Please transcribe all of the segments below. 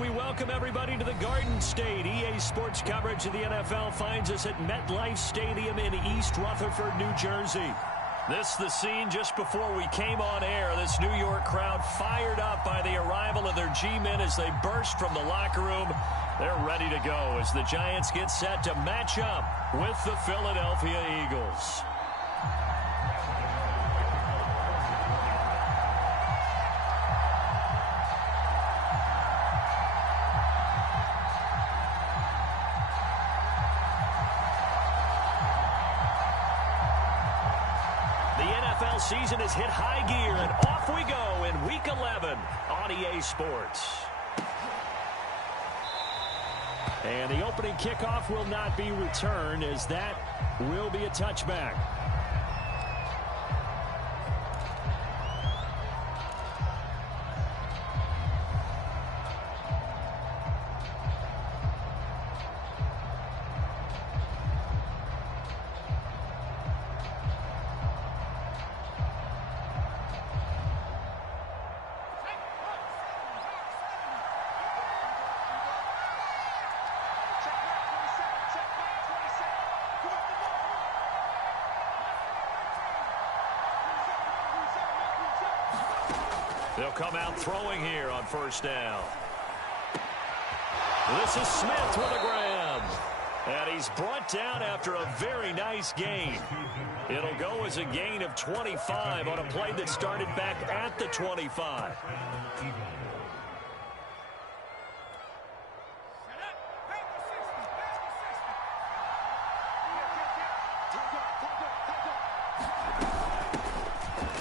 We welcome everybody to the Garden State. EA Sports coverage of the NFL finds us at MetLife Stadium in East Rutherford, New Jersey. This is the scene just before we came on air. This New York crowd fired up by the arrival of their G-men as they burst from the locker room. They're ready to go as the Giants get set to match up with the Philadelphia Eagles. Season has hit high gear, and off we go in Week 11 on EA Sports. And the opening kickoff will not be returned, as that will be a touchback. They'll come out throwing here on first down. This is Smith with a grab. And he's brought down after a very nice gain. It'll go as a gain of 25 on a play that started back at the 25.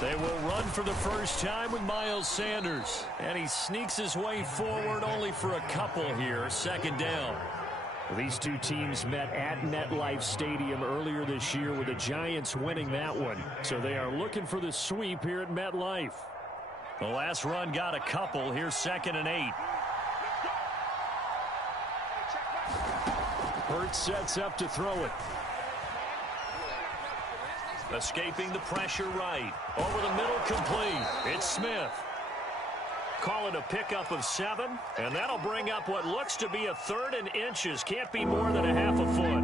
They will run for the first time with Miles Sanders. And he sneaks his way forward only for a couple here. Second down. These two teams met at MetLife Stadium earlier this year with the Giants winning that one. So they are looking for the sweep here at MetLife. The last run got a couple. Here's 2nd and 8. Hurts sets up to throw it. Escaping the pressure right. Over the middle, complete. It's Smith. Call it a pickup of 7, and that'll bring up what looks to be a 3rd and inches. Can't be more than a half a foot.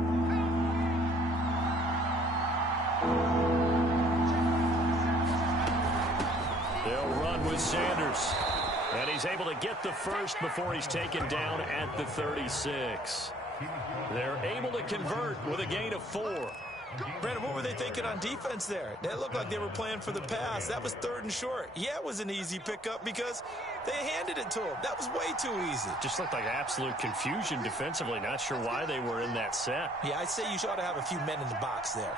They'll run with Sanders. And he's able to get the first before he's taken down at the 36. They're able to convert with a gain of 4. Brandon, what were they thinking on defense there? They looked like they were playing for the pass. That was 3rd and short. Yeah, it was an easy pickup because they handed it to him. That was way too easy. Just looked like absolute confusion defensively. Not sure why they were in that set. Yeah, I'd say you ought to have a few men in the box there.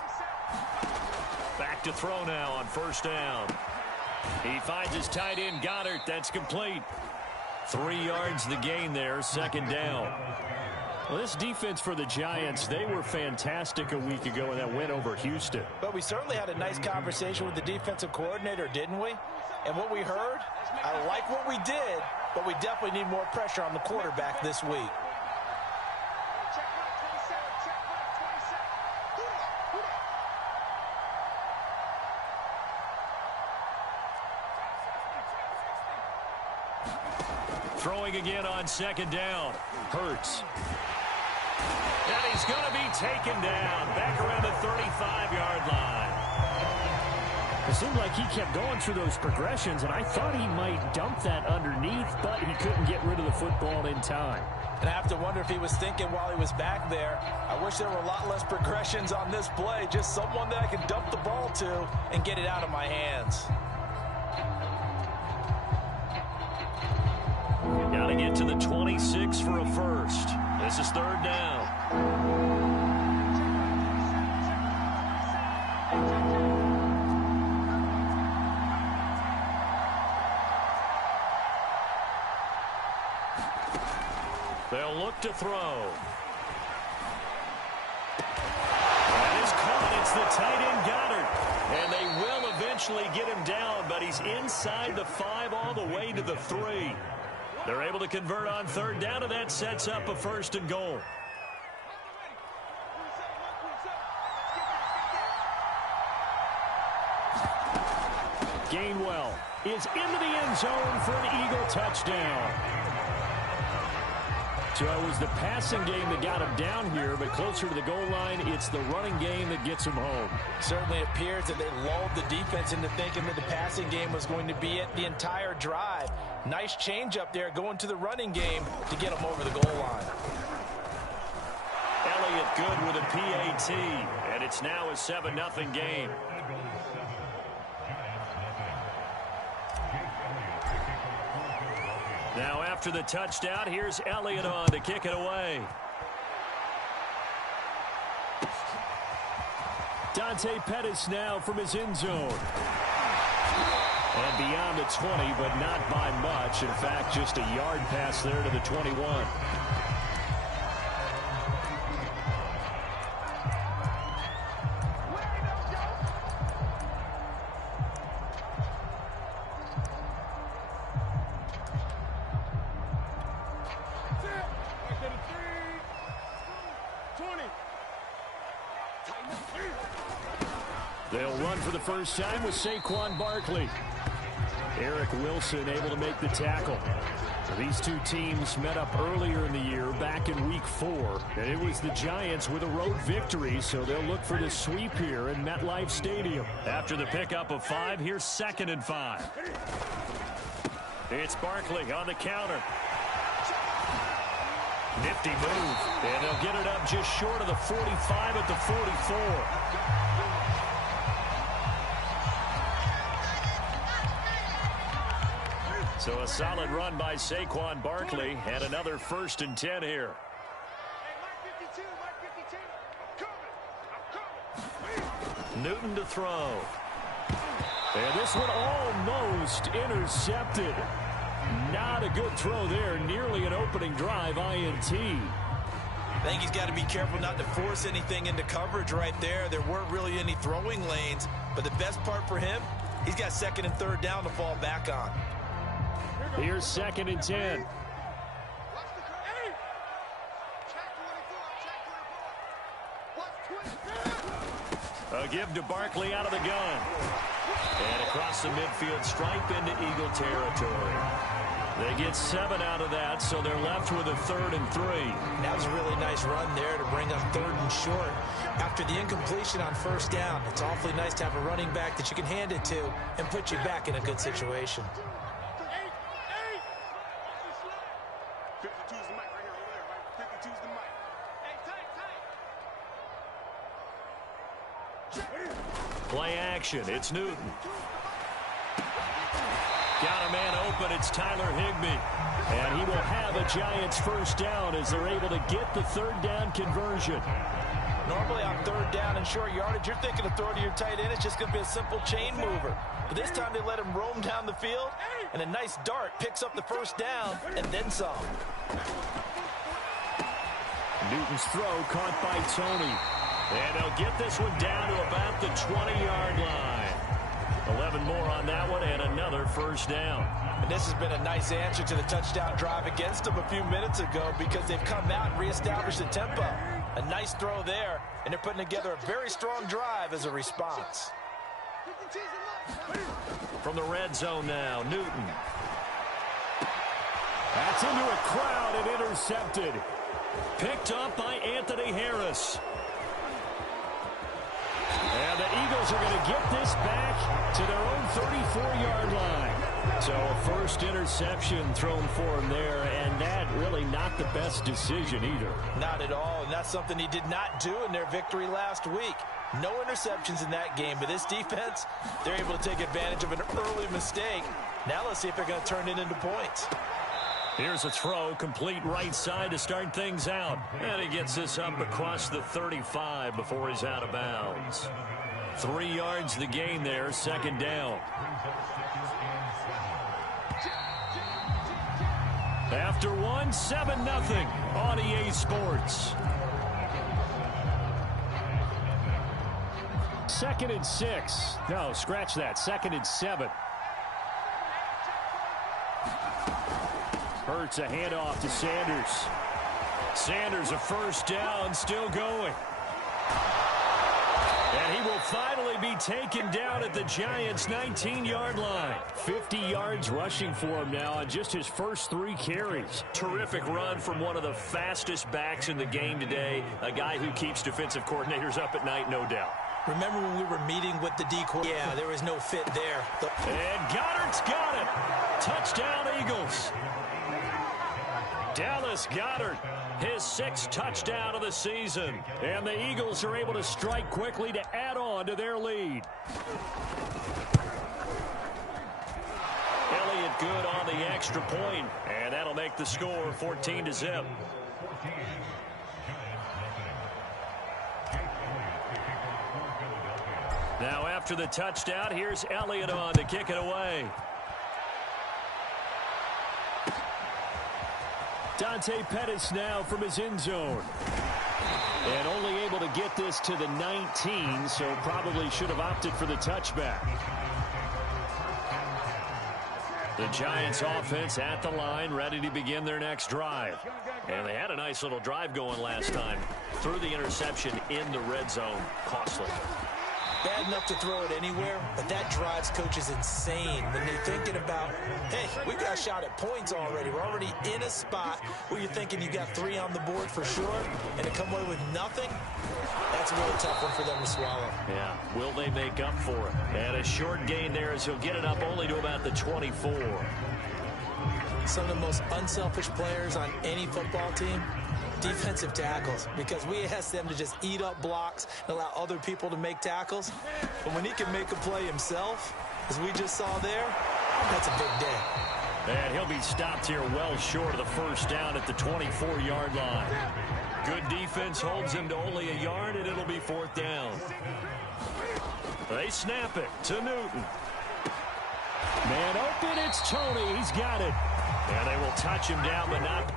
Back to throw now on first down. He finds his tight end, Goddard. That's complete. 3 yards the gain there, 2nd down. Well, this defense for the Giants, they were fantastic a week ago in that win over Houston. But we certainly had a nice conversation with the defensive coordinator, didn't we? And what we heard, I like what we did, but we definitely need more pressure on the quarterback this week. Throwing again on 2nd down. Hurts. And he's going to be taken down back around the 35-yard line. It seemed like he kept going through those progressions, and I thought he might dump that underneath, but he couldn't get rid of the football in time. And I have to wonder if he was thinking while he was back there, I wish there were a lot less progressions on this play, just someone that I can dump the ball to and get it out of my hands. Got to get to the 26 for a first. This is 3rd down. They'll look to throw. That is caught. It's the tight end, Goddard. And they will eventually get him down, but he's inside the 5 all the way to the 3. They're able to convert on 3rd down, and that sets up a 1st and goal. Gainwell is into the end zone for an Eagle touchdown. So it was the passing game that got him down here, but closer to the goal line, it's the running game that gets him home. Certainly appears that they lulled the defense into thinking that the passing game was going to be it the entire drive. Nice change up there going to the running game to get him over the goal line. Elliott good with a PAT, and it's now a 7-0 game. Now after the touchdown, here's Elliott on to kick it away. Dante Pettis now from his end zone. And beyond the 20, but not by much. In fact, just a yard pass there to the 21. They'll run for the first time with Saquon Barkley. Eric Wilson able to make the tackle. These two teams met up earlier in the year, back in Week 4. And it was the Giants with a road victory, so they'll look for the sweep here in MetLife Stadium. After the pickup of 5, here's 2nd and 5. It's Barkley on the counter. Nifty move. And they'll get it up just short of the 45 at the 44. So a solid run by Saquon Barkley and another 1st and 10 here. Newton to throw. And this one almost intercepted. Not a good throw there. Nearly an opening drive INT. I think he's got to be careful not to force anything into coverage right there. There weren't really any throwing lanes. But the best part for him, he's got 2nd and 3rd down to fall back on. Here's 2nd and 10. A give to Barkley out of the gun. And across the midfield stripe into Eagle territory. They get 7 out of that, so they're left with a 3rd and 3. That was a really nice run there to bring up 3rd and short. After the incompletion on 1st down, it's awfully nice to have a running back that you can hand it to and put you back in a good situation. Play action. It's Newton. Got a man open. It's Tyler Higbee. And he will have a Giants 1st down as they're able to get the 3rd down conversion. Normally on 3rd down and short yardage, you're thinking of throw to your tight end. It's just going to be a simple chain mover. But this time they let him roam down the field, and a nice dart picks up the 1st down and then some. Newton's throw caught by Tony. And they'll get this one down to about the 20-yard line. 11 more on that one and another 1st down. And this has been a nice answer to the touchdown drive against them a few minutes ago because they've come out and reestablished the tempo. A nice throw there, and they're putting together a very strong drive as a response. From the red zone now, Newton. That's into a crowd and intercepted. Picked up by Anthony Harris. And the Eagles are going to get this back to their own 34-yard line. So a 1st interception thrown for him there, and that really not the best decision either. Not at all, and that's something he did not do in their victory last week. No interceptions in that game, but this defense, they're able to take advantage of an early mistake. Now let's see if they're going to turn it into points. Here's a throw, complete right side to start things out. And he gets this up across the 35 before he's out of bounds. 3 yards the gain there, 2nd down. After 1, 7-0 on EA Sports. 2nd and 6. No, scratch that. 2nd and 7. Hurts a handoff to Sanders. Sanders a 1st down, still going. And he will finally be taken down at the Giants' 19-yard line. 50 yards rushing for him now on just his first 3 carries. Terrific run from one of the fastest backs in the game today, a guy who keeps defensive coordinators up at night, no doubt. Remember when we were meeting with the decoy? Yeah, there was no fit there. And Goddard's got it. Touchdown, Eagles. Dallas Goedert, his 6th touchdown of the season. And the Eagles are able to strike quickly to add on to their lead. Elliott good on the extra point, and that'll make the score 14-0. Now after the touchdown, here's Elliott on to kick it away. Dante Pettis now from his end zone. And only able to get this to the 19, so probably should have opted for the touchback. The Giants offense at the line, ready to begin their next drive. And they had a nice little drive going last time. Threw the interception in the red zone. Costly. Bad enough to throw it anywhere, but that drives coaches insane when they're thinking about, hey, we got a shot at points already. We're already in a spot where you're thinking you got 3 on the board for sure, and to come away with nothing, that's a really tough one for them to swallow. Yeah, will they make up for it? And a short gain there as he'll get it up only to about the 24. Some of the most unselfish players on any football team, defensive tackles, because we ask them to just eat up blocks and allow other people to make tackles. But when he can make a play himself, as we just saw there, that's a big day. And he'll be stopped here well short of the first down at the 24-yard line. Good defense holds him to only a yard, and it'll be 4th down. They snap it to Newton. Man open, it's Tony. He's got it. And they will touch him down, but not...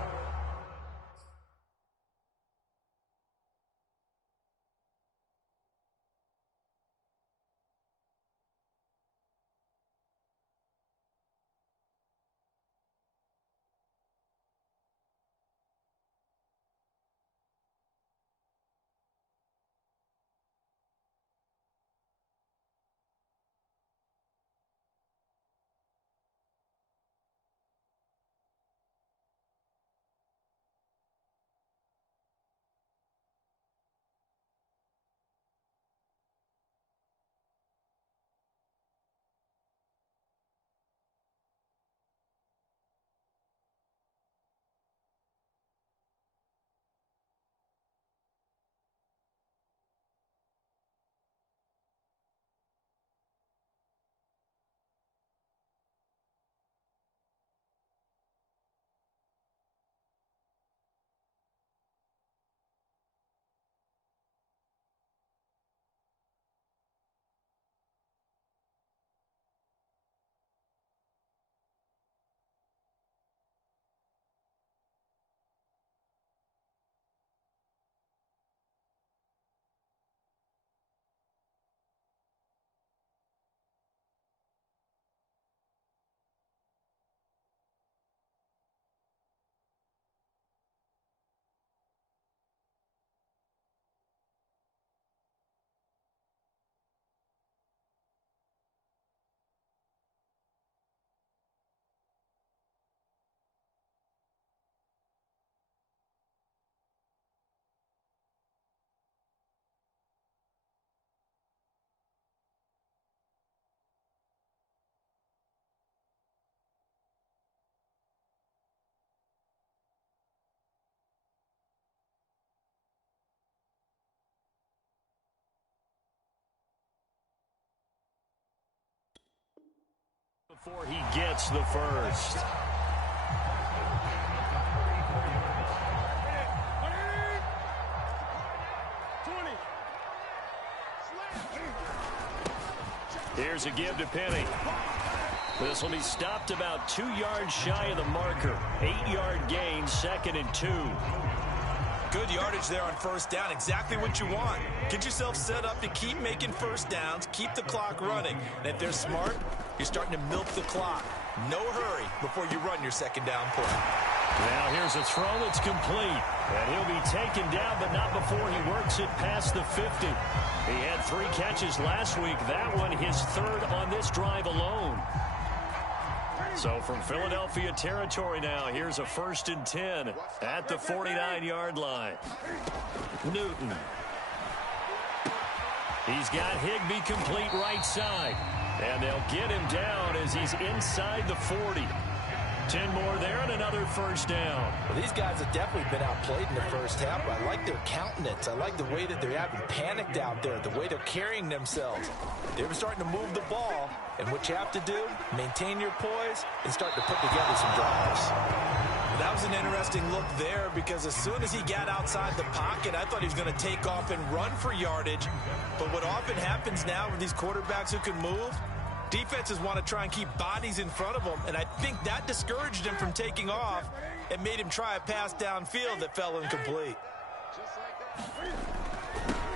before he gets the first. Here's a give to Penny. This will be stopped about 2 yards shy of the marker. 8-yard gain, 2nd and 2. Good yardage there on first down. Exactly what you want. Get yourself set up to keep making first downs, keep the clock running. And if they're smart, you're starting to milk the clock. No hurry before you run your second down play. Now here's a throw that's complete. And he'll be taken down, but not before he works it past the 50. He had 3 catches last week. That one his 3rd on this drive alone. So from Philadelphia territory now, here's a 1st and 10 at the 49-yard line. Newton. He's got Higbee complete right side. And they'll get him down as he's inside the 40. 10 more there and another 1st down. Well, these guys have definitely been outplayed in the first half, but I like their countenance. I like the way that they're having panicked out there, the way they're carrying themselves. They're starting to move the ball, and what you have to do, maintain your poise and start to put together some drives. That was an interesting look there because as soon as he got outside the pocket, I thought he was going to take off and run for yardage. But what often happens now with these quarterbacks who can move, defenses want to try and keep bodies in front of them, and I think that discouraged him from taking off and made him try a pass downfield that fell incomplete.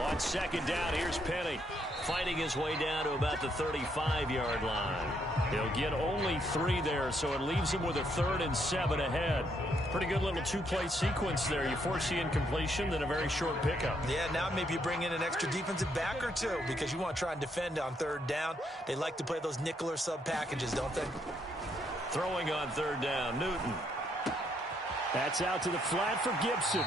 On 2nd down, here's Penny, fighting his way down to about the 35-yard line. He'll get only 3 there, so it leaves him with a 3rd and 7 ahead. Pretty good little 2-play sequence there. You force the incompletion, then a very short pickup. Yeah, now maybe you bring in an extra defensive back or 2 because you want to try and defend on 3rd down. They like to play those nickel or sub packages, don't they? Throwing on 3rd down, Newton. That's out to the flat for Gibson.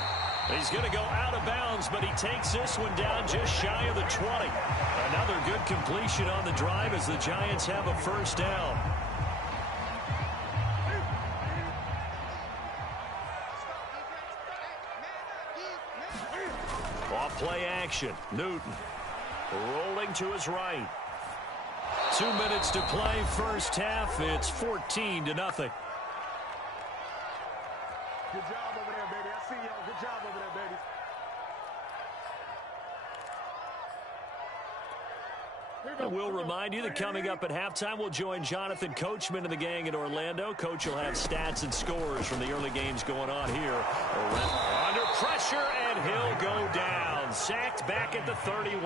He's going to go out of bounds, but he takes this one down just shy of the 20. Another good completion on the drive as the Giants have a 1st down. Off play action. Newton rolling to his right. 2 minutes to play first half. It's 14-0. Good job over there, baby. I see y'all. Good job over there, baby. And we'll remind you that coming up at halftime, we'll join Jonathan Coachman and the gang in Orlando. Coach will have stats and scores from the early games going on here. Under pressure, and he'll go down. Sacked back at the 31.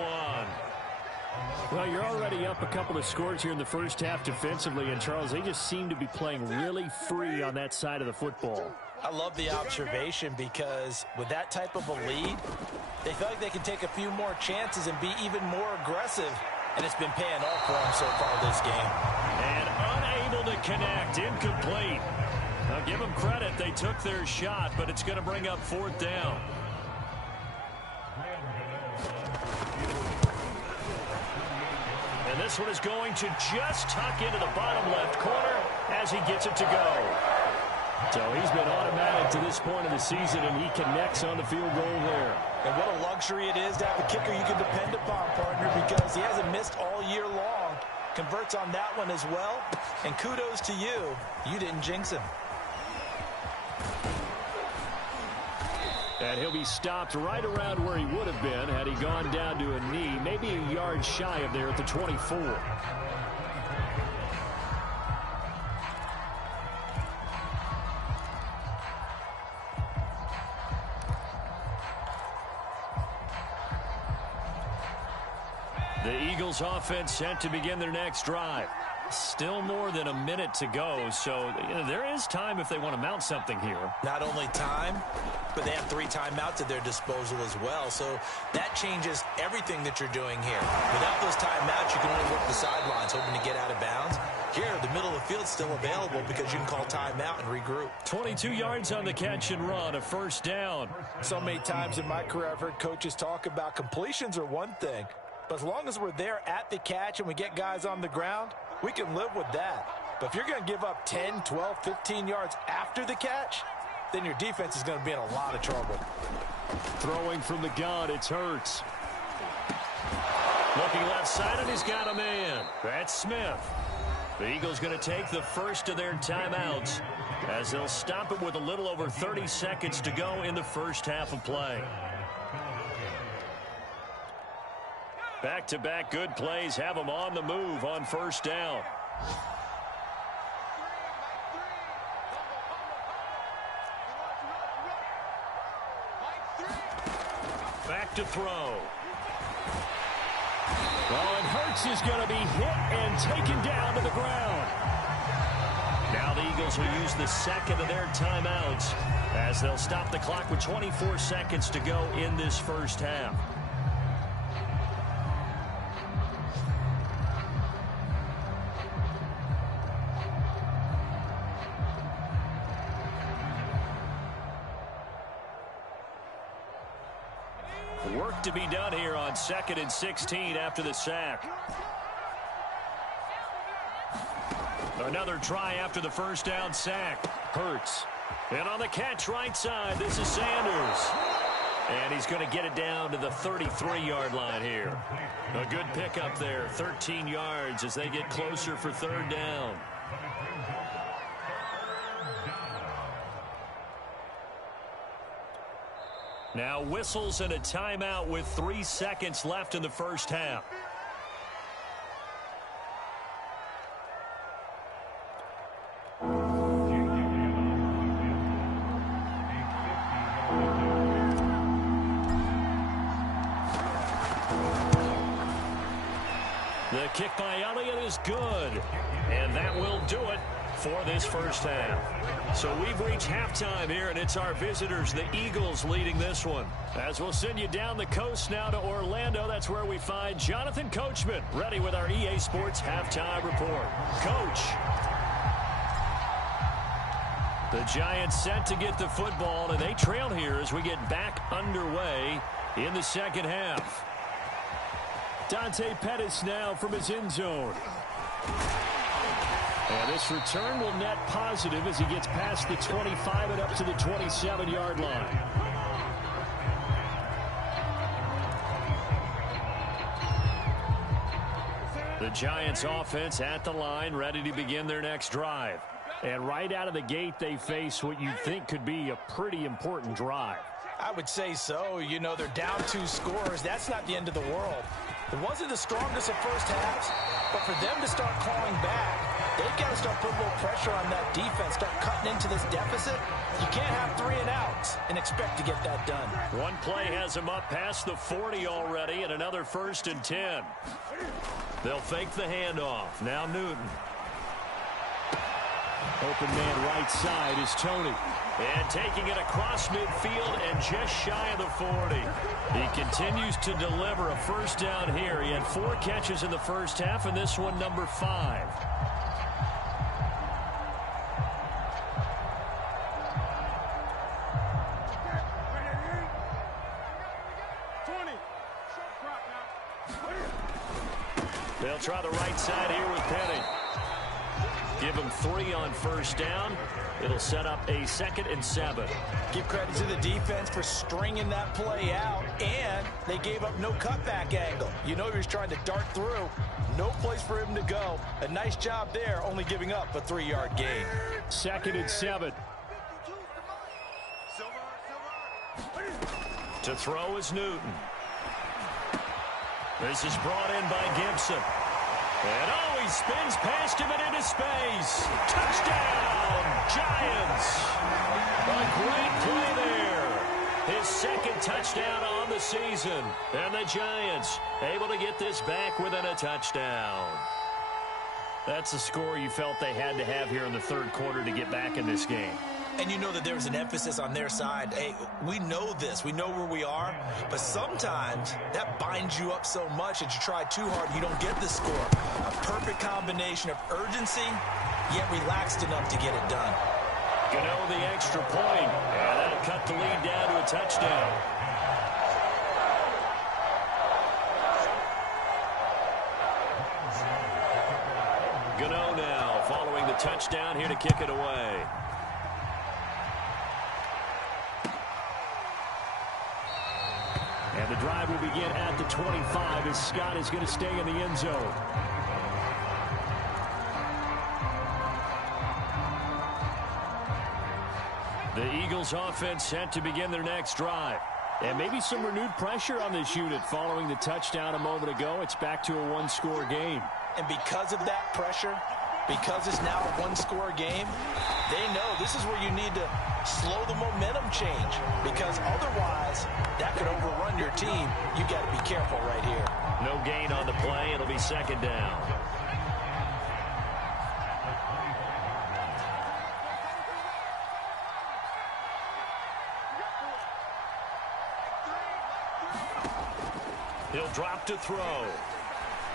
Well, you're already up a couple of scores here in the first half defensively, and Charles, they just seem to be playing really free on that side of the football. I love the observation because with that type of a lead, they feel like they can take a few more chances and be even more aggressive, and it's been paying off for them so far this game. And unable to connect, incomplete. Now give them credit, they took their shot, but it's going to bring up 4th down. And this one is going to just tuck into the bottom left corner as he gets it to go. So he's been automatic to this point of the season, and he connects on the field goal there. And what a luxury it is to have a kicker you can depend upon, partner, because he hasn't missed all year long. Converts on that one as well. And kudos to you. You didn't jinx him. And he'll be stopped right around where he would have been had he gone down to a knee, maybe a yard shy of there at the 24. The Eagles offense set to begin their next drive. Still more than a minute to go, so there is time if they want to mount something here. Not only time, but they have 3 timeouts at their disposal as well, so that changes everything that you're doing here. Without those timeouts, you can only work the sidelines, hoping to get out of bounds. Here, the middle of the field's still available because you can call timeout and regroup. 22 yards on the catch and run, a 1st down. So many times in my career, I've heard coaches talk about completions are one thing, but as long as we're there at the catch and we get guys on the ground, we can live with that. But if you're going to give up 10, 12, 15 yards after the catch, then your defense is going to be in a lot of trouble. Throwing from the gun, it's Hurts. Looking left side, and he's got a man. That's Smith. The Eagles going to take the first of their timeouts as they'll stop it with a little over 30 seconds to go in the first half of play. Back-to-back good plays have them on the move on 1st down. Back to throw. Well, and Hurts is going to be hit and taken down to the ground. Now the Eagles Eagles will use the second of their timeouts as they'll stop the clock with 24 seconds to go in this first half. Work to be done here on 2nd and 16 after the sack. Another try after the first down sack. Hurts. And on the catch right side, this is Sanders. And he's going to get it down to the 33-yard line here. A good pickup there, 13 yards as they get closer for third down. Now whistles and a timeout with 3 seconds left in the first half. The kick by Elliott is good. And that will do it for this first half. So we've reached halftime here, and it's our visitors, the Eagles, leading this one. As we'll send you down the coast now to Orlando, that's where we find Jonathan Coachman, ready with our EA Sports Halftime Report. Coach. The Giants set to get the football, and they trail here as we get back underway in the second half. Dante Pettis now from his end zone. And this return will net positive as he gets past the 25 and up to the 27-yard line. The Giants offense at the line, ready to begin their next drive. And right out of the gate, they face what you think could be a pretty important drive. I would say so. You know, they're down 2 scores. That's not the end of the world. It wasn't the strongest of first halves, but for them to start clawing back, they've got to start putting a little pressure on that defense, start cutting into this deficit. You can't have 3 and outs and expect to get that done. One play has them up past the 40 already, and another 1st and 10. They'll fake the handoff. Now Newton. Open man right side is Tony. And taking it across midfield and just shy of the 40. He continues to deliver a first down here. He had 4 catches in the first half, and this one number 5. They'll try the right side here with Penny. Give him 3 on first down. It'll set up a 2nd and 7. Give credit to the defense for stringing that play out, and they gave up no cutback angle. You know he was trying to dart through. No place for him to go. A nice job there, only giving up a 3-yard gain. 2nd and 7. To throw is Newton. This is brought in by Gibson. And he spins past him and into space. Touchdown, Giants. A great play there. His 2nd touchdown on the season. And the Giants able to get this back within a touchdown. That's the score you felt they had to have here in the 3rd quarter to get back in this game. And you know that there was an emphasis on their side. Hey, we know this. We know where we are. But sometimes that binds you up so much that you try too hard and you don't get the score. A perfect combination of urgency, yet relaxed enough to get it done. Gano the extra point. And that'll cut the lead down to a touchdown. Gano now following the touchdown here to kick it away. And the drive will begin at the 25 as Scott is going to stay in the end zone. The Eagles offense set to begin their next drive. And maybe some renewed pressure on this unit following the touchdown a moment ago. It's back to a 1-score game. And because of that pressure, because it's now a 1-score game, they know this is where you need to slow the momentum change, because otherwise that could overrun your team. You got to be careful right here. No gain on the play. It'll be 2nd down. He'll drop to throw.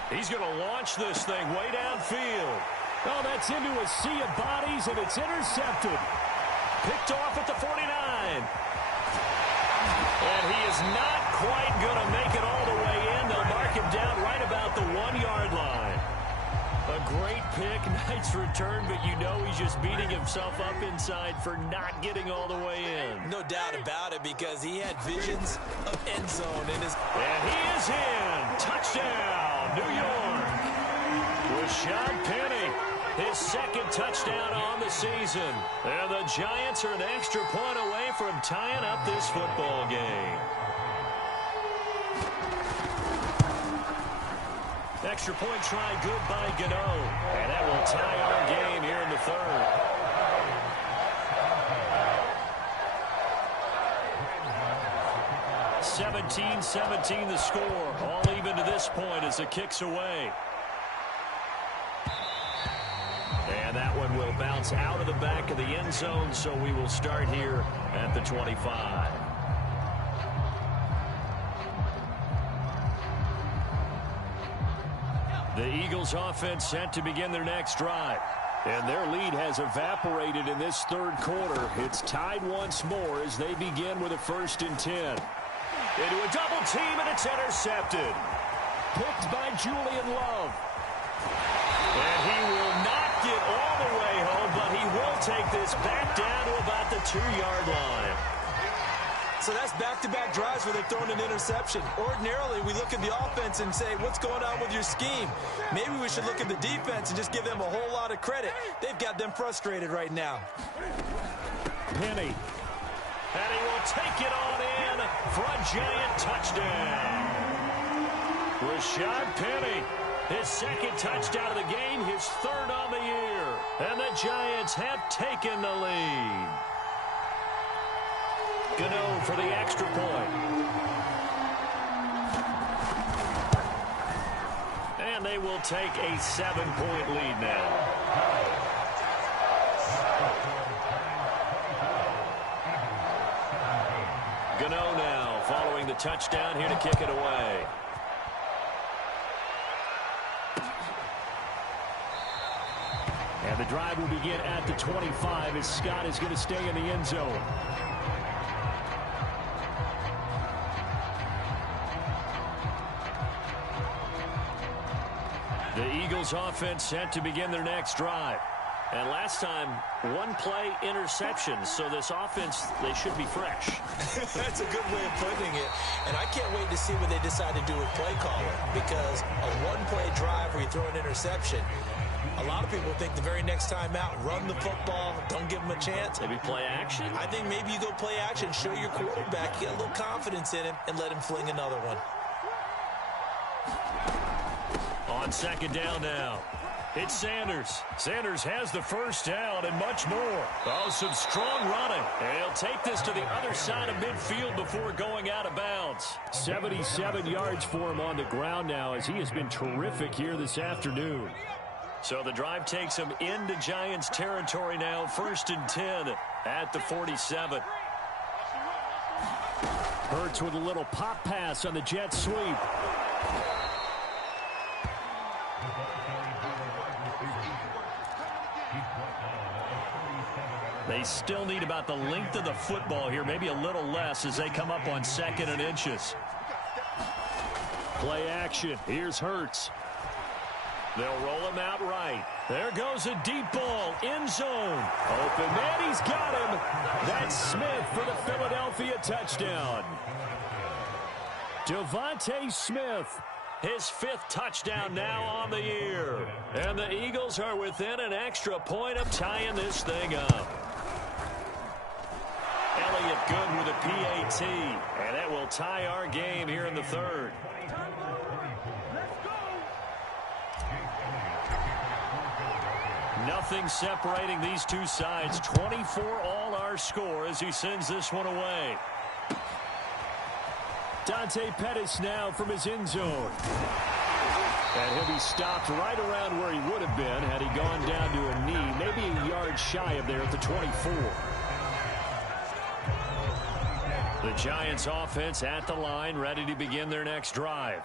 He's going to launch this thing way downfield. Oh, that's into a sea of bodies, and it's intercepted. Picked off at the 49. And he is not quite going to make it all the way in. They'll mark him down right about the 1-yard line. A great pick, nice return, but you know he's just beating himself up inside for not getting all the way in. No doubt about it, because he had visions of end zone in his... And he is in. Touchdown, New York. Rashad Penny, his second touchdown on the season. And the Giants are an extra point away from tying up this football game. Extra point try good by Gano. And that will tie our game here in the third. (17-17) the score. All even to this point as the kick's away. And that one will bounce out of the back of the end zone, so we will start here at the 25. The Eagles offense set to begin their next drive. And their lead has evaporated in this third quarter. It's tied once more as they begin with a 1st and 10. Into a double team, and it's intercepted. Picked by Julian Love. And he will not get all the way home, but he will take this back down to about the 2-yard line. So that's back-to-back drives where they're throwing an interception. Ordinarily, we look at the offense and say, what's going on with your scheme? Maybe we should look at the defense and just give them a whole lot of credit. They've got them frustrated right now. Penny. And he will take it on in for a Giant touchdown. Rashad Penny, his second touchdown of the game, his third on the year. And the Giants have taken the lead. Gano for the extra point. And they will take a 7-point lead now. Gano now following the touchdown here to kick it away. And the drive will begin at the 25 as Scott is going to stay in the end zone. The Eagles offense set to begin their next drive. And last time, 1-play interception. So this offense, they should be fresh. That's a good way of putting it. And I can't wait to see what they decide to do with play calling. Because a 1-play drive where you throw an interception, a lot of people think the very next time out, run the football, don't give them a chance. Maybe play action? I think maybe you go play action, show your quarterback, get a little confidence in him, and let him fling another one. On second down now, it's Sanders. Sanders has the first down and much more. Oh, some strong running. And he'll take this to the other side of midfield before going out of bounds. 77 yards for him on the ground now as he has been terrific here this afternoon. So the drive takes him into Giants territory now. 1st and 10 at the 47. Hurts with a little pop pass on the jet sweep. They still need about the length of the football here, maybe a little less as they come up on 2nd and inches. Play action. Here's Hurts. They'll roll him out right. There goes a deep ball. End zone. Open man. He's got him. That's Smith for the Philadelphia touchdown. Devontae Smith. His 5th touchdown now on the year. And the Eagles are within an extra point of tying this thing up. Elliott good with a PAT. And that will tie our game here in the third. Nothing separating these two sides. 24 all our score as he sends this one away. Dante Pettis now from his end zone. And he'll be stopped right around where he would have been had he gone down to a knee, maybe a yard shy of there at the 24. The Giants offense at the line, ready to begin their next drive.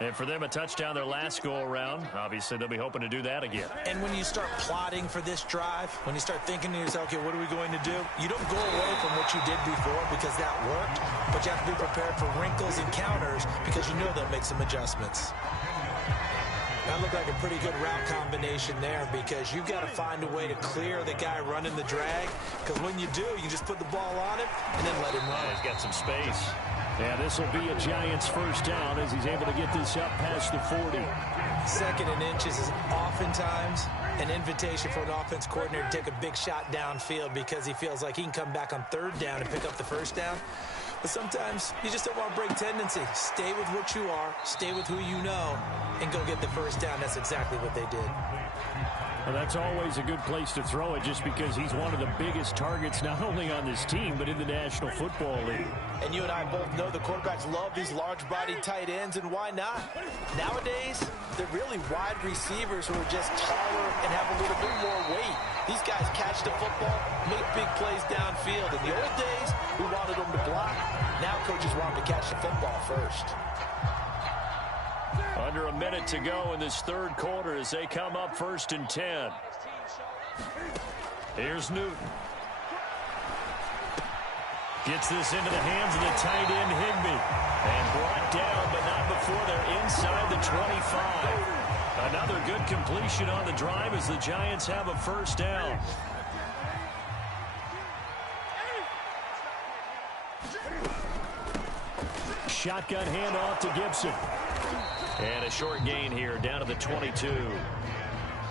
And for them, a touchdown their last go-around. Obviously, they'll be hoping to do that again. And when you start plotting for this drive, when you start thinking to yourself, okay, what are we going to do? You don't go away from what you did before because that worked, but you have to be prepared for wrinkles and counters because you know they'll make some adjustments. That looked like a pretty good route combination there because you've got to find a way to clear the guy running the drag, because when you do, you just put the ball on him and then let him run. Yeah, he's got some space. Yeah, this will be a Giants first down as he's able to get this up past the 40. Second and inches is oftentimes an invitation for an offense coordinator to take a big shot downfield because he feels like he can come back on third down and pick up the first down. But sometimes you just don't want to break tendency. Stay with what you are, stay with who you know, and go get the first down. That's exactly what they did. Well, that's always a good place to throw it just because he's one of the biggest targets not only on this team but in the National Football League. And you and I both know the quarterbacks love these large-bodied tight ends, and why not? Nowadays, they're really wide receivers who are just taller and have a little bit more weight. These guys catch the football, make big plays downfield. In the old days, we wanted them to block. Now coaches want them to catch the football first. Under a minute to go in this third quarter as they come up 1st and 10. Here's Newton. Gets this into the hands of the tight end, Higbee. And brought down, but not before they're inside the 25. Another good completion on the drive as the Giants have a first down. Shotgun handoff to Gibson. And a short gain here down to the 22.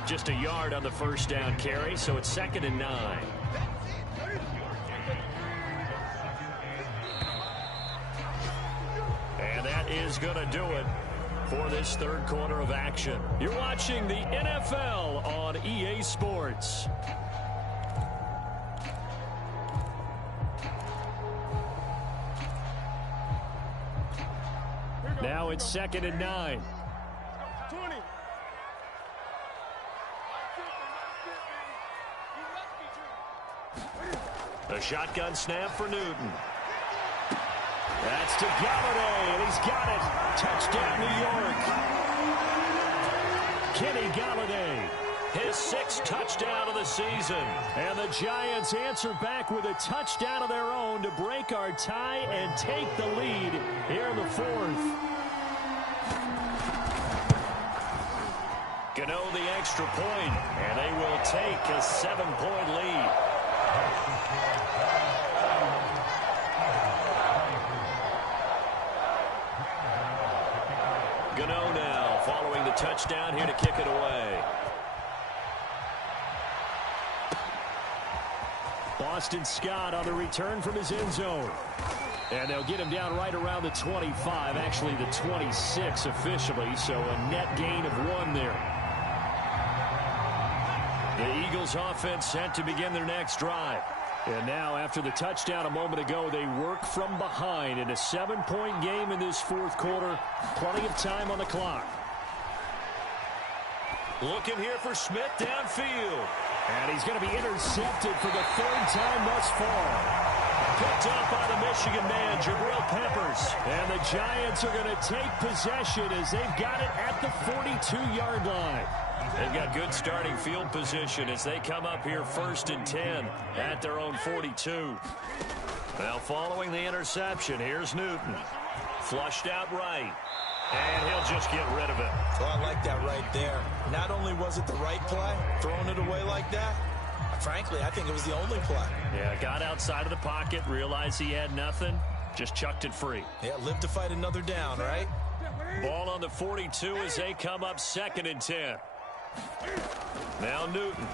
Just a yard on the first down carry, so it's 2nd and 9. And that is going to do it for this third quarter of action. You're watching the NFL on EA Sports. Now it's 2nd and 9. 20. A shotgun snap for Newton. That's to Galladay, and he's got it. Touchdown, New York. Kenny Galladay, his 6th touchdown of the season. And the Giants answer back with a touchdown of their own to break our tie and take the lead here in the 4th. Gano the extra point, and they will take a 7-point lead. Gano now following the touchdown here to kick it away. Boston Scott on the return from his end zone. And they'll get him down right around the 25, actually the 26 officially, so a net gain of 1 there. The Eagles offense set to begin their next drive. And now after the touchdown a moment ago, they work from behind in a 7-point game in this 4th quarter. Plenty of time on the clock. Looking here for Smith downfield. And he's going to be intercepted for the 3rd time thus far. Picked up by the Michigan man, Jabril Peppers. And the Giants are going to take possession as they've got it at the 42-yard line. They've got good starting field position as they come up here 1st and 10 at their own 42. Now following the interception, here's Newton. Flushed out right. And he'll just get rid of it. Well, I like that right there. Not only was it the right play, throwing it away like that, frankly, I think it was the only play. Yeah, got outside of the pocket, realized he had nothing, just chucked it free. Yeah, live to fight another down, right? Ball on the 42 as they come up 2nd and 10. Now Newton.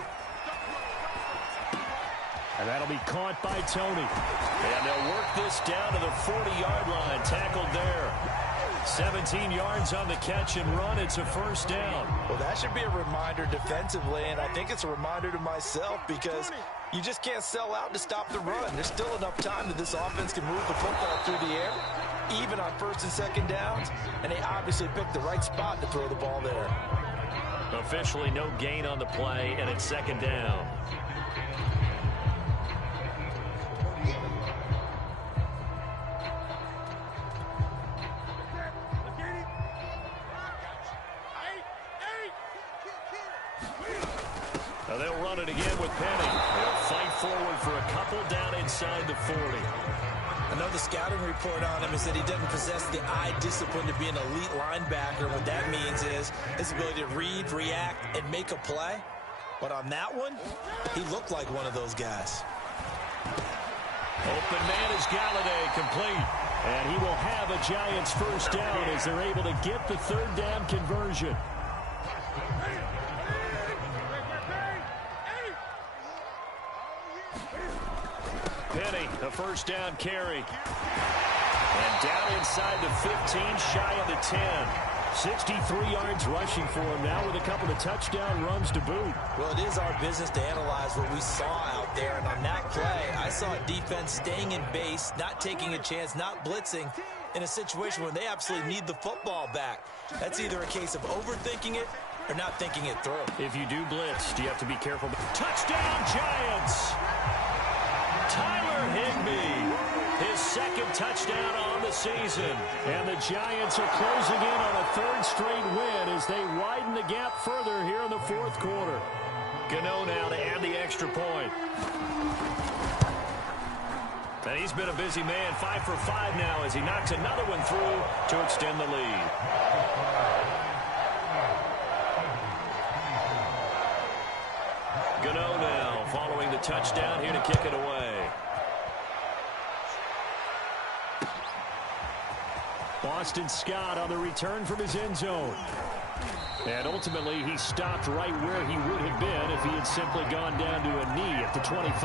And that'll be caught by Tony. And they'll work this down to the 40-yard line. Tackled there. 17 yards on the catch and run. It's a first down. Well, that should be a reminder defensively, and I think it's a reminder to myself because you just can't sell out to stop the run. There's still enough time that this offense can move the football through the air, even on 1st and 2nd downs, and they obviously picked the right spot to throw the ball there. Officially no gain on the play, and it's 2nd down. They'll run it again with Penny. They'll fight forward for a couple down inside the 40. I know the scouting report on him is that he doesn't possess the eye discipline to be an elite linebacker. What that means is his ability to read, react, and make a play. But on that one, he looked like one of those guys. Open man is Galladay, complete. And he will have a Giants first down as they're able to get the third down conversion. Penny, a first down carry. And down inside the 15, shy of the 10. 63 yards rushing for him now with a couple of touchdown runs to boot. Well, it is our business to analyze what we saw out there. And on that play, I saw a defense staying in base, not taking a chance, not blitzing in a situation where they absolutely need the football back. That's either a case of overthinking it or not thinking it through. If you do blitz, you have to be careful. Touchdown, Giants! Tyler Higbee, his second touchdown on the season. And the Giants are closing in on a third straight win as they widen the gap further here in the fourth quarter. Gano now to add the extra point. And he's been a busy man, 5 for 5 now as he knocks another one through to extend the lead. Gano now following the touchdown here to kick it away. Boston Scott on the return from his end zone. And ultimately, he stopped right where he would have been if he had simply gone down to a knee at the 25.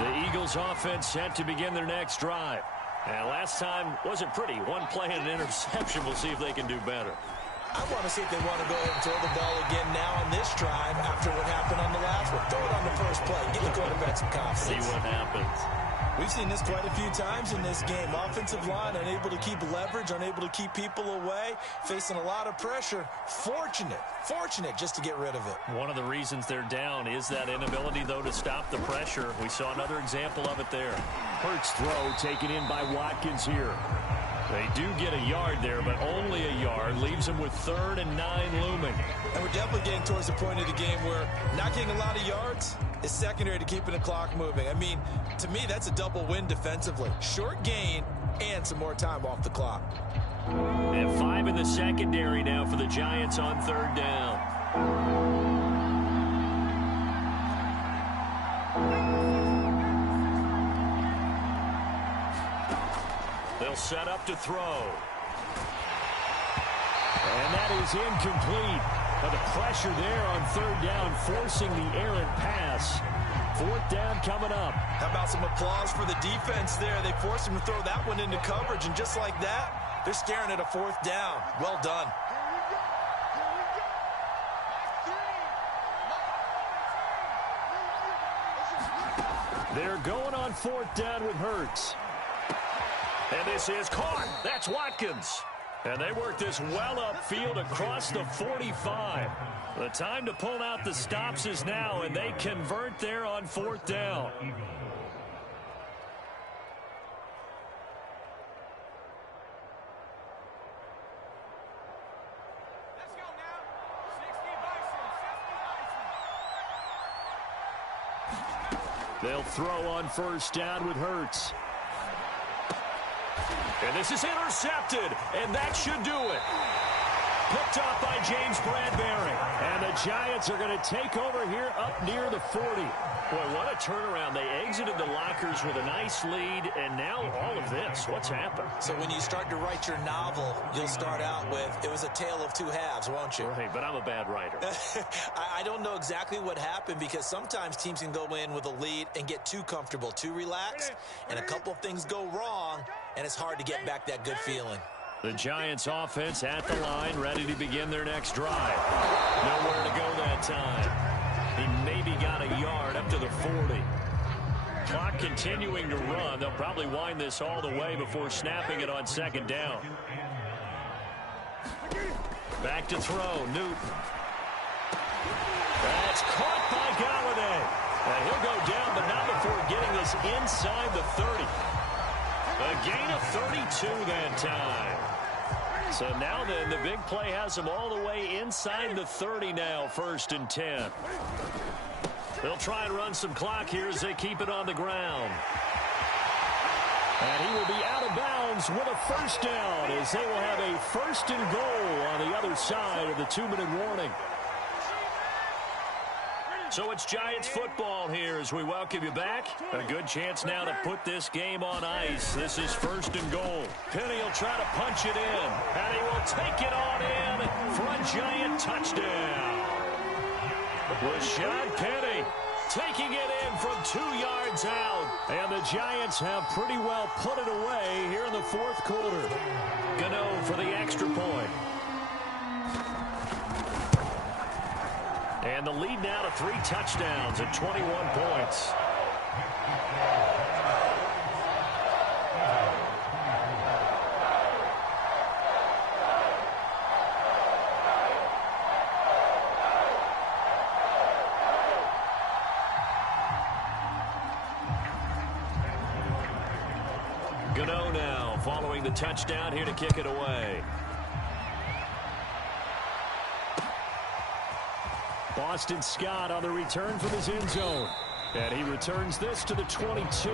The Eagles offense set to begin their next drive. And last time wasn't pretty. One play and an interception. We'll see if they can do better. I want to see if they want to go ahead and throw the ball again now on this drive after what happened on the last one. Throw it on the first play. Give the quarterback some confidence. See what happens. We've seen this quite a few times in this game. Offensive line unable to keep leverage, unable to keep people away, facing a lot of pressure. Fortunate just to get rid of it. One of the reasons they're down is that inability, though, to stop the pressure. We saw another example of it there. Hurts throw taken in by Watkins here. They do get a yard there, but only a yard. Leaves them with 3rd and 9 looming. And we're definitely getting towards the point of the game where not getting a lot of yards is secondary to keeping the clock moving. I mean, to me, that's a double win defensively. Short gain and some more time off the clock. And 5 in the secondary now for the Giants on 3rd down. They'll set up to throw. And that is incomplete. But the pressure there on 3rd down, forcing the errant pass. 4th down coming up. How about some applause for the defense there? They forced him to throw that one into coverage, and just like that, they're staring at a 4th down. Well done. They're going on 4th down with Hurts. And this is caught. That's Watkins. And they work this well upfield across the 45. The time to pull out the stops is now, and they convert there on 4th down. Let's go now. 60 Bison. They'll throw on 1st down with Hurts. And this is intercepted, and that should do it. Picked up by James Bradbury. And the Giants are going to take over here up near the 40. Boy, what a turnaround. They exited the lockers with a nice lead, and now all of this. What's happened? So when you start to write your novel, you'll start out with, it was a tale of two halves, won't you? Right, but I'm a bad writer. I don't know exactly what happened because sometimes teams can go in with a lead and get too comfortable, too relaxed, and a couple of things go wrong, and it's hard to get back that good feeling. The Giants offense at the line, ready to begin their next drive. Nowhere to go that time. He maybe got a yard up to the 40. Clock continuing to run. They'll probably wind this all the way before snapping it on 2nd down. Back to throw, Newton. That's caught by Galladay. And he'll go down, but not before getting this inside the 30. A gain of 32 that time. So now then, the big play has them all the way inside the 30 now, 1st and 10. They'll try and run some clock here as they keep it on the ground. And he will be out of bounds with a 1st down as they will have a 1st and goal on the other side of the 2-minute warning. So it's Giants football here as we welcome you back. A good chance now to put this game on ice. This is 1st and goal. Penny will try to punch it in, and he will take it on in for a Giant touchdown. Rashad Penny taking it in from 2 yards out. And the Giants have pretty well put it away here in the 4th quarter. Gano for the extra point. And the lead now to 3 touchdowns at 21 points. Gano now following the touchdown here to kick it away. Boston Scott on the return from his end zone. And he returns this to the 22.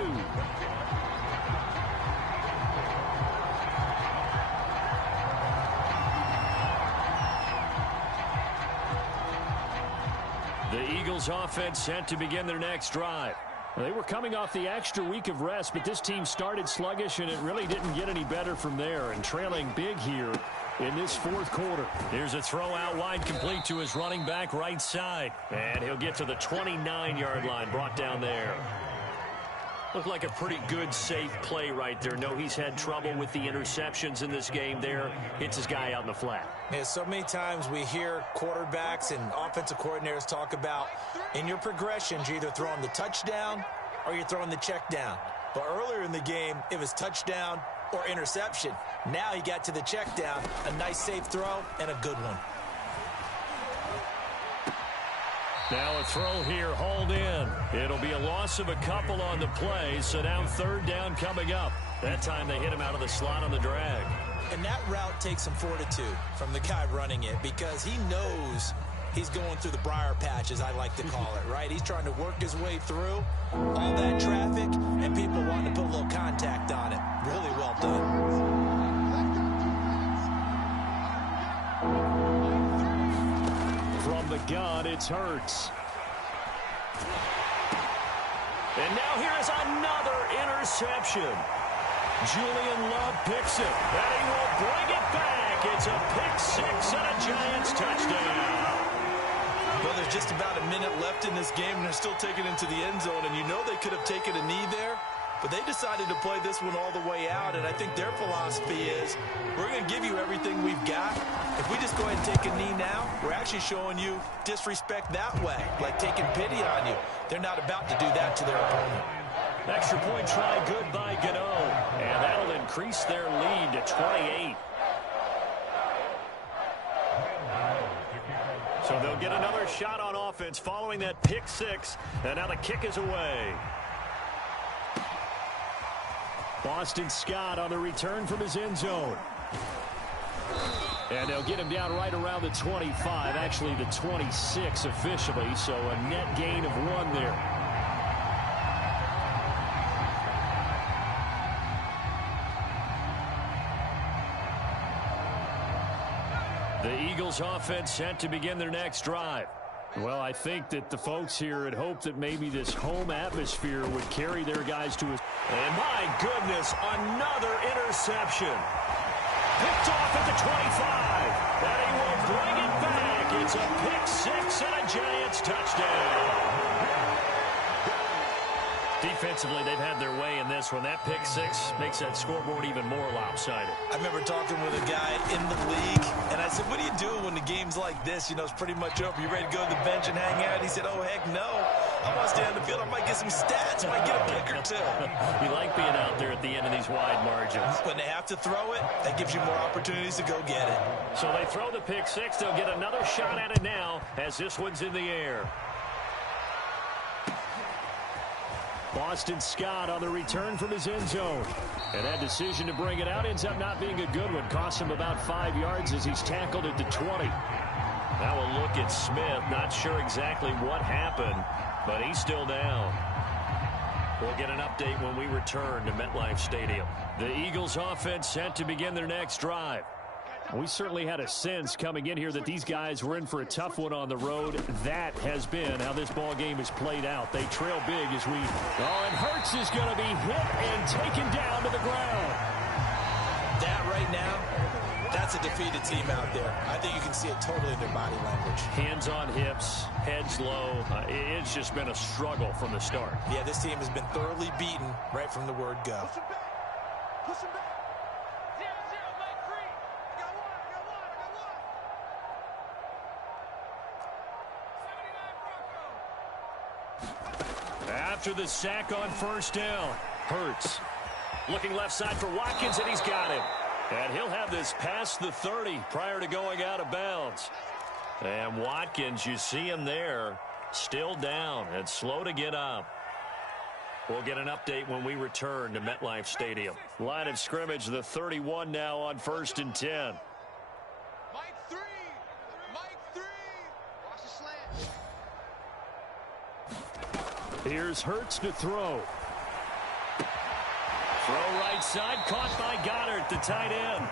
The Eagles offense set to begin their next drive. They were coming off the extra week of rest, but this team started sluggish, and it really didn't get any better from there. And trailing big here in this 4th quarter. Here's a throw out wide, complete to his running back right side. And he'll get to the 29-yard line, brought down there. Looked like a pretty good, safe play right there. No, he's had trouble with the interceptions in this game there. Hits his guy out in the flat. Yeah, so many times we hear quarterbacks and offensive coordinators talk about in your progressions, you're either throwing the touchdown or you're throwing the check down. But earlier in the game, it was touchdown or interception. Now he got to the check down, a nice safe throw and a good one. Now a throw here, hauled in. It'll be a loss of a couple on the play, so now 3rd down coming up. That time they hit him out of the slot on the drag. And that route takes some fortitude from the guy running it because he knows he's going through the briar patch, as I like to call it, right? He's trying to work his way through all that traffic and people wanting to put a little contact on it. Really well done. From the gun, it's Hurts. And now here is another interception. Julian Love picks it, and he will bring it back. It's a pick 6 and a Giants touchdown. Well, there's just about a minute left in this game, and they're still taking it into the end zone, and you know they could have taken a knee there, but they decided to play this one all the way out, and I think their philosophy is we're going to give you everything we've got. If we just go ahead and take a knee now, we're actually showing you disrespect that way, like taking pity on you. They're not about to do that to their opponent. Extra point try good by Gano, and that'll increase their lead to 28. So they'll get another shot on offense following that pick 6, and now the kick is away. Boston Scott on the return from his end zone. And they'll get him down right around the 25, actually the 26 officially, so a net gain of 1 there. The Eagles offense set to begin their next drive. Well, I think that the folks here had hoped that maybe this home atmosphere would carry their guys to a... And my goodness, another interception. Picked off at the 25. And he will bring it back. It's a pick 6 and a Giants touchdown. Defensively, they've had their way in this one. That pick 6 makes that scoreboard even more lopsided. I remember talking with a guy in the league, and I said, what do you do when the game's like this? You know, it's pretty much over. You ready to go to the bench and hang out? He said, oh, heck no. I want to stay on the field. I might get some stats. I might get a pick or two. You like being out there at the end of these wide margins. When they have to throw it, that gives you more opportunities to go get it. So they throw the pick 6. They'll get another shot at it now as this one's in the air. Boston Scott on the return from his end zone. And that decision to bring it out ends up not being a good one. Cost him about 5 yards as he's tackled at the 20. Now a look at Smith. Not sure exactly what happened, but he's still down. We'll get an update when we return to MetLife Stadium. The Eagles offense set to begin their next drive. We certainly had a sense coming in here that these guys were in for a tough one on the road. That has been how this ball game has played out. They trail big as we... Oh, and Hurts is going to be hit and taken down to the ground. That right now, that's a defeated team out there. I think you can see it totally in their body language. Hands on hips, heads low. It's just been a struggle from the start. Yeah, this team has been thoroughly beaten right from the word go. Push him back. Push him back. 0-0, Mike free. I got one. After the sack on first down, Hurts looking left side for Watkins, and he's got him. And he'll have this past the 30 prior to going out of bounds. And Watkins, you see him there, still down and slow to get up. We'll get an update when we return to MetLife Stadium. Line of scrimmage, the 31 now on 1st and 10. Mike 3. Mike 3. Watch the slant. Here's Hurts to throw. Throw right side, caught by Goddard, the tight end.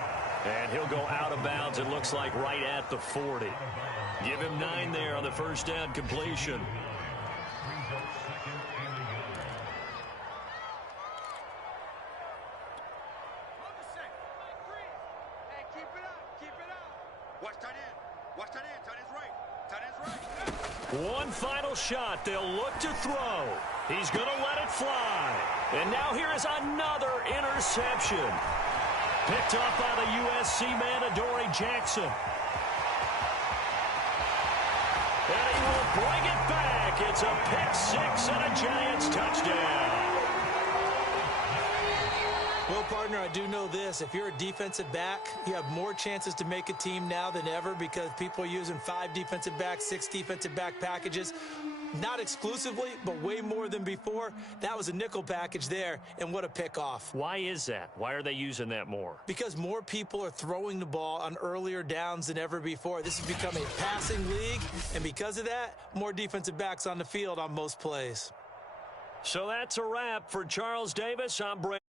And he'll go out of bounds, it looks like, right at the 40. Give him 9 there on the first down completion. Hey, keep it up. Keep it up. Watch tight end. Watch tight end. Tight end's right. Tight end's right. One final shot. They'll look to throw. He's going to let it fly. And now here is another interception. Picked off by the USC man, Adoree Jackson. And he will bring it back. It's a pick six and a Giants touchdown. Well, partner, I do know this. If you're a defensive back, you have more chances to make a team now than ever because people are using 5 defensive backs, 6 defensive back packages. Not exclusively, but way more than before. That was a nickel package there, and what a pickoff. Why is that? Why are they using that more? Because more people are throwing the ball on earlier downs than ever before. This has become a passing league, and because of that, more defensive backs on the field on most plays. So that's a wrap for Charles Davis. I'm Brent.